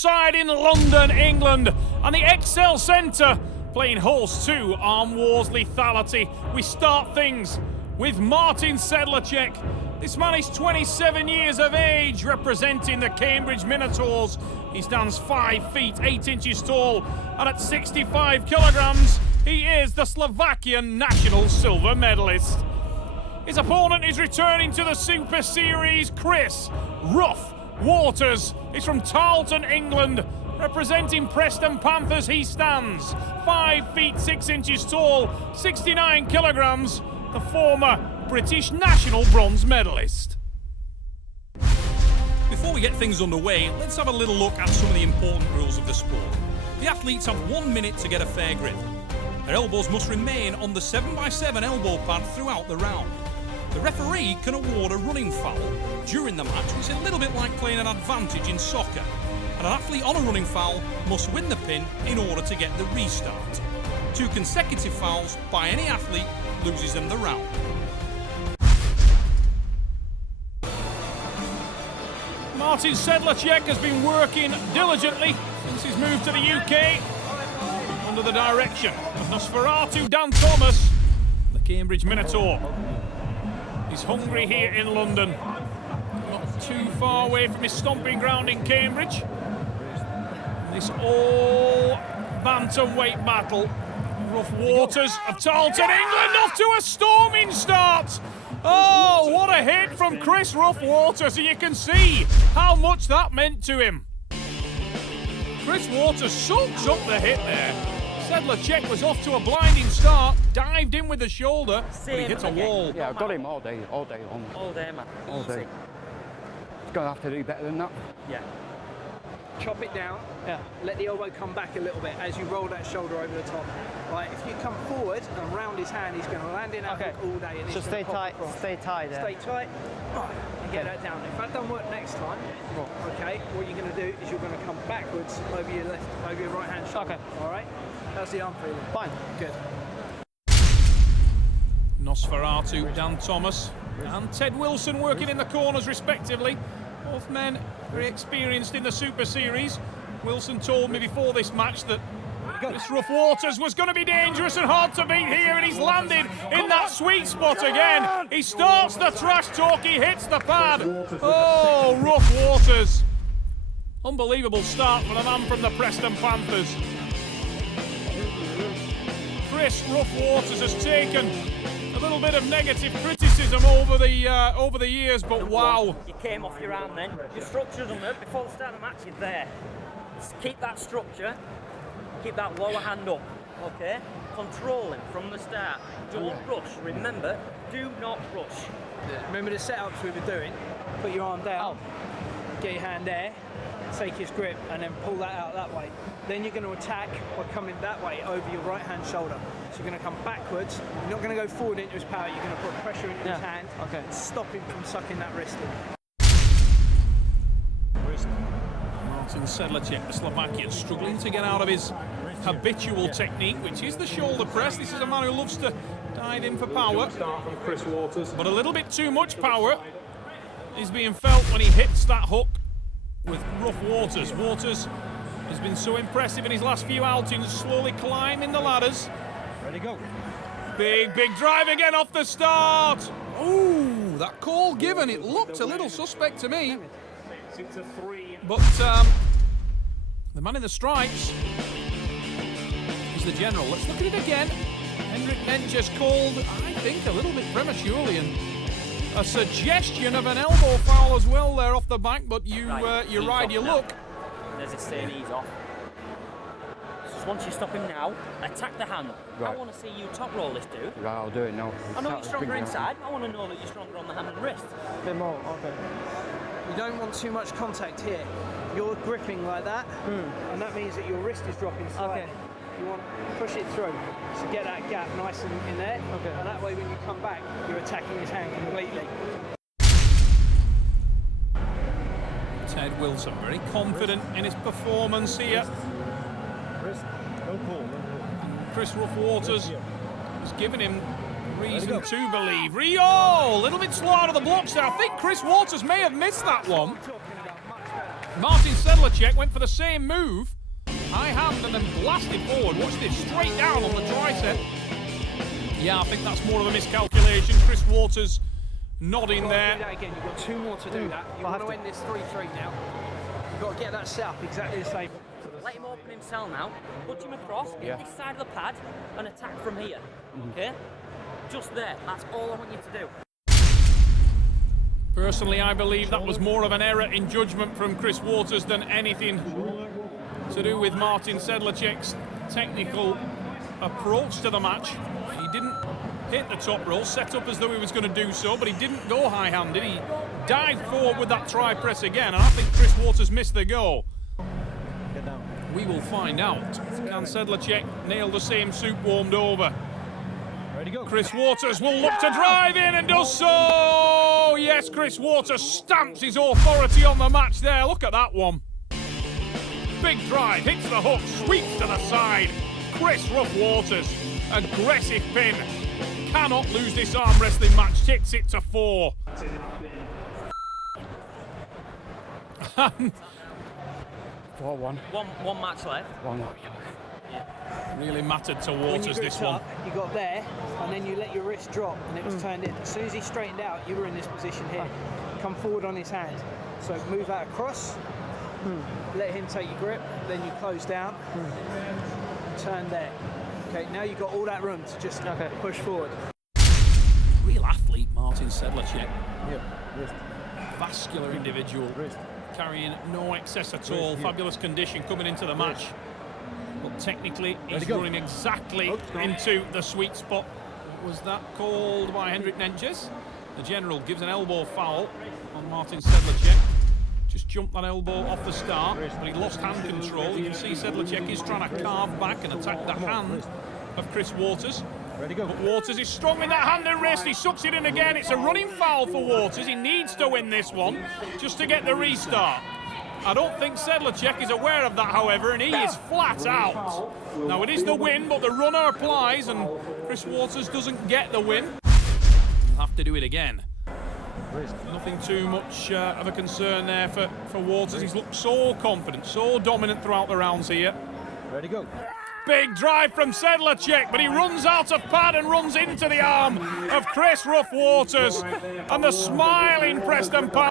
side in London, England, and the Excel Centre playing Horse 2, Arm Wars Lethality. We start things with Martin Sedlacek. This man is 27 years of age, representing the Cambridge Minotaurs. He stands 5 feet 8 inches tall, and at 65 kilograms, he is the Slovakian national silver medalist. His opponent is returning to the Super Series, Chris "Rough" Waters. He's from Tarleton, England. Representing Preston Panthers, he stands 5 feet 6 inches tall, 69 kilograms, the former British national bronze medalist. Before we get things underway, let's have a little look at some of the important rules of the sport. The athletes have 1 minute to get a fair grip. Their elbows must remain on the 7x7 elbow pad throughout the round. The referee can award a running foul during the match, which is a little bit like playing an advantage in soccer. And an athlete on a running foul must win the pin in order to get the restart. 2 consecutive fouls by any athlete loses them the round. Martin Sedlacek has been working diligently since his move to the UK under the direction of Nosferatu Dan Thomas, the Cambridge Minotaur. He's hungry here in London, not too far away from his stomping ground in Cambridge. This all bantamweight battle. Rough Waters of Tarleton, England, off to a storming start. Oh, what a hit from Chris Rough Waters, and you can see how much that meant to him. Chris Waters soaks up the hit there. Sedlacek was off to a blinding start, dived in with the shoulder, but he hit a wall. Yeah, I've got him all day long. All day, man. All day. He's going to have to do better than that. Yeah. Chop it down, let the elbow come back a little bit as you roll that shoulder over the top. Right, if you come forward and round his hand, he's going to land in that hook all day. And So stay tight there. Stay tight. Right, and get that down. If that doesn't work next time, okay, what you're going to do is you're going to come backwards over your right hand shoulder. Okay. All right? How's the arm feeling? Fine. Good. Nosferatu Dan Thomas and Ted Wilson working in the corners respectively. Both men very experienced in the Super Series. Wilson told me before this match that this Rough Waters was going to be dangerous and hard to beat here, and he's landed in that sweet spot again. He starts the trash talk, he hits the pad. Oh, Rough Waters. Unbelievable start for the man from the Preston Panthers. Chris Rough Waters has taken a little bit of negative criticism over the years, but wow. You came off your arm then. Your structure's on there before the start of the match is there. Just keep that structure, keep that lower hand up, okay? Control him from the start. Don't rush, remember, do not rush. Remember the setups we were doing? Put your arm down, get your hand there, take his grip, and then pull that out that way. Then you're going to attack by coming that way over your right hand shoulder. So you're going to come backwards, you're not going to go forward into his power, you're going to put pressure into his hand and stop him from sucking that wrist in. Martin Sedlacek, the Slovakian, struggling to get out of his habitual technique, which is the shoulder press. This is a man who loves to dive in for power, but a little bit too much power is being felt when he hits that hook with Rough Waters. Waters has been so impressive in his last few outings, slowly climbing the ladders. Ready, go. Big drive again off the start. Ooh, that call given, it looked a little suspect to me. But the man in the stripes is the general. Let's look at it again. Hendrik Nenches called, I think, a little bit prematurely, and a suggestion of an elbow foul as well there off the back, but you ride your luck. There's his saying he's off. Just once you stop him now, attack the hand. Right. I want to see you top roll this dude. Right, I'll do it now. I know you're stronger inside. I want to know that you're stronger on the hand and wrist. A bit more, okay. You don't want too much contact here. You're gripping like that, and that means that your wrist is dropping slightly. Okay. You want to push it through, so get that gap nice and in there, and that way when you come back, you're attacking his hand completely. Ted Wilson, very confident in his performance here. Chris Rough Waters has given him reason to believe. Rio, a little bit slow out of the blocks there. I think Chris Waters may have missed that one. Martin Sedlacek went for the same move. High hand and then blasted forward. Watch this, straight down on the tricep. Yeah, I think that's more of a miscalculation. Chris Waters nodding Do there. that again. You've got 2 more to do that. You want to end this 3-3 now. You've got to get that set up exactly the same. Let him open himself now. Punch him across, Yeah. hit this side of the pad, and attack from here. Okay? Just there. That's all I want you to do. Personally, I believe that was more of an error in judgment from Chris Waters than anything to do with Martin Sedlacek's technical approach to the match. He didn't hit the top roll, set up as though he was going to do so, but he didn't go high-handed. He dived forward with that try-press again, and I think Chris Waters missed the goal. We will find out. Can Sedlacek nail the same soup warmed over? Ready, go. Chris Waters will look to drive in and does so! Yes, Chris Waters stamps his authority on the match there. Look at that one. Big drive, hits the hook, sweeps to the side. Chris Rough Waters, aggressive pin. Cannot lose this arm wrestling match, takes it to 4. 4-1. One match left. 1-1. Really mattered to When you Waters, gripped this one. up, you got there, and then you let your wrist drop, and it was turned in. As soon as he straightened out, you were in this position here. Come forward on his hand. So move that across, let him take your grip, then you close down, and turn there. Okay, now you've got all that room to just push forward. Real athlete, Martin Sedlacek. Yeah, wrist. Vascular individual. Wrist. Carrying no excess at all. Fabulous condition coming into the match. But technically, he's go. running exactly into the sweet spot. Was that called by Hendrik Nentjes? The general gives an elbow foul on Martin Sedlacek. Just jumped that elbow off the start, but he lost hand control. You can see Sedlacek is trying to carve back and attack the hand of Chris Waters. Ready, go. But Waters is strong with that hand and wrist. He sucks it in again. It's a running foul for Waters. He needs to win this one just to get the restart. I don't think Sedlacek is aware of that, however, and he is flat out. Now, it is the win, but the runner applies, and Chris Waters doesn't get the win. He'll have to do it again. Wrist. Nothing too much of a concern there for Waters. He's looked so confident, so dominant throughout the rounds here. Ready, go. Big drive from Sedlacek, but he runs out of pad and runs into the arm of Chris Rough Waters. And the smiling Preston Pine